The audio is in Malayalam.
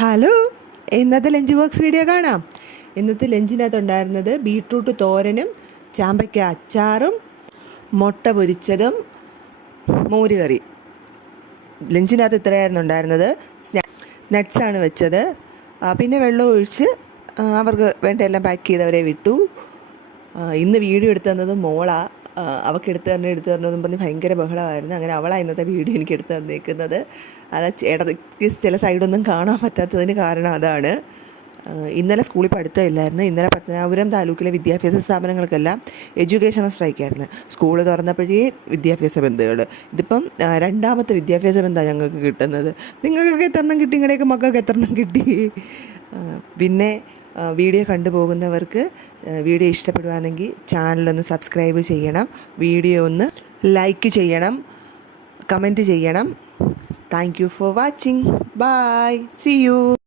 ഹലോ, ഇന്നത്തെ ലഞ്ച് ബോക്സ് വീഡിയോ കാണാം. ഇന്നത്തെ ലഞ്ചിനകത്ത് ഉണ്ടായിരുന്നത് ബീട്രൂട്ട് തോരനും ചാമ്പയ്ക്ക അച്ചാറും മുട്ട പൊരിച്ചതും മോര് കറി. ലഞ്ചിനകത്ത് ഇത്രയായിരുന്നു ഉണ്ടായിരുന്നത്. നട്ട്സാണ് വെച്ചത്. പിന്നെ വെള്ളം ഒഴിച്ച് അവർക്ക് വേണ്ട എല്ലാം പാക്ക് ചെയ്തവരെ വിട്ടു. ഇന്ന് വീഡിയോ എടുത്തു തന്നത് മോളാ. അവൾക്ക് എടുത്തു തരണമെന്ന് പറഞ്ഞ് ഭയങ്കര ബഹളമായിരുന്നു. അങ്ങനെ അവളാണ് ഇന്നത്തെ വീഡിയോ എനിക്ക് എടുത്തു തന്നേക്കുന്നത്. അത് ഇടയ്ക്ക് ചില സൈഡൊന്നും കാണാൻ പറ്റാത്തതിന് കാരണം അതാണ്. ഇന്നലെ സ്കൂളിൽ പഠിത്തമില്ലായിരുന്നു. ഇന്നലെ പത്തനാപുരം താലൂക്കിലെ വിദ്യാഭ്യാസ സ്ഥാപനങ്ങൾക്കെല്ലാം എഡ്യൂക്കേഷണൽ സ്ട്രൈക്കായിരുന്നു. സ്കൂൾ തുറന്നപ്പോഴേ വിദ്യാഭ്യാസ ബന്ധുകൾ. ഇതിപ്പം രണ്ടാമത്തെ വിദ്യാഭ്യാസ ബന്ധമാണ് ഞങ്ങൾക്ക് കിട്ടുന്നത്. നിങ്ങൾക്കൊക്കെ എത്രണ്ണം കിട്ടി? നിങ്ങളുടെയൊക്കെ മക്കൾക്ക് എത്രണ്ണം കിട്ടി? പിന്നെ വീഡിയോ കണ്ടുപോകുന്നവർക്ക് വീഡിയോ ഇഷ്ടപ്പെടുകയാണെങ്കിൽ ചാനലൊന്ന് സബ്സ്ക്രൈബ് ചെയ്യണം, വീഡിയോ ഒന്ന് ലൈക്ക് ചെയ്യണം, കമൻറ്റ് ചെയ്യണം. Thank you for watching. Bye, see U.